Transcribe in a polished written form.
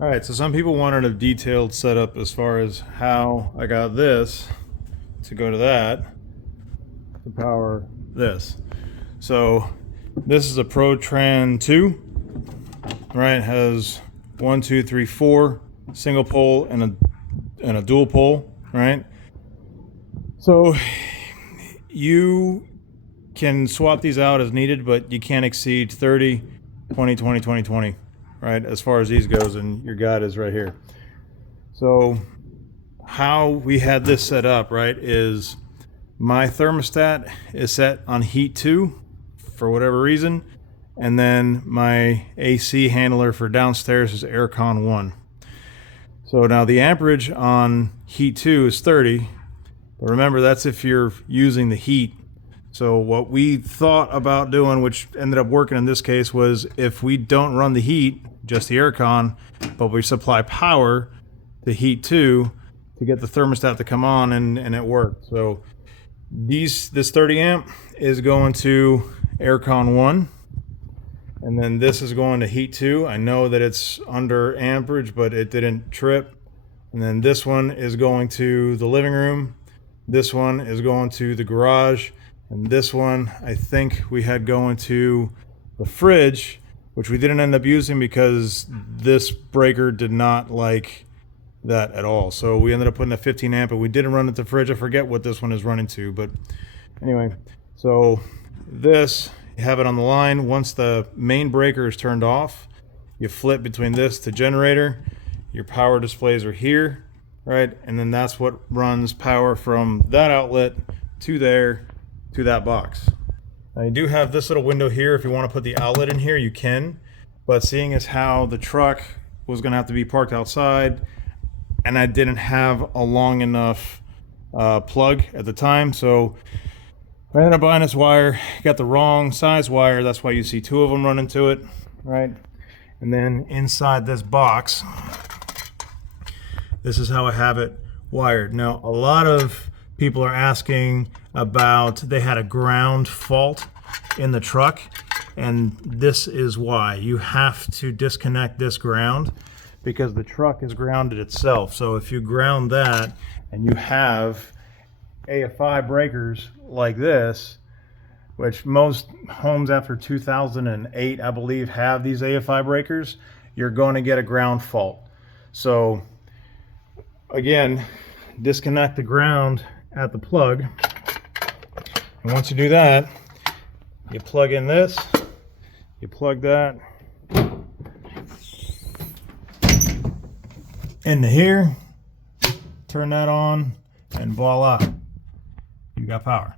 All right, so some people wanted a detailed setup as far as how I got this to go to that to power this. So this is a ProTran 2, right? It has 1, 2, 3, 4 single pole and a dual pole, right? So you can swap these out as needed, but you can't exceed 30, 20, 20, 20, 20, right? As far as these goes, and your guide is right here. So how we had this set up, right, is my thermostat is set on heat 2 for whatever reason, and then my AC handler for downstairs is aircon 1. So now the amperage on heat 2 is 30, but remember that's if you're using the heat. So what we thought about doing, which ended up working in this case, was if we don't run the heat, just the aircon, but we supply power to heat 2 to get the thermostat to come on, and it worked. So this 30 amp is going to aircon 1, and then this is going to heat 2. I know that it's under amperage, but it didn't trip. And then this one is going to the living room. This one is going to the garage. And this one, I think we had going to the fridge, which we didn't end up using because this breaker did not like that at all. So we ended up putting a 15 amp, and we didn't run it to the fridge. I forget what this one is running to, but anyway, so this, you have it on the line. Once the main breaker is turned off, you flip between this to generator. Your power displays are here, right? And then that's what runs power from that outlet to there, to that box. Now you do have this little window here. If you want to put the outlet in here, you can, but seeing as how the truck was going to have to be parked outside, and I didn't have a long enough plug at the time, so I ended up buying this wire. Got the wrong size wire. That's why you see two of them running to it, right? And then inside this box, this is how I have it wired. Now, a lot of people are asking about, they had a ground fault in the truck, and this is why. You have to disconnect this ground because the truck is grounded itself. So if you ground that and you have AFI breakers like this, which most homes after 2008, I believe, have these AFI breakers, you're going to get a ground fault. So again, disconnect the ground at the plug. And once you do that, you plug in this, you plug that into here, turn that on, and voila, you got power.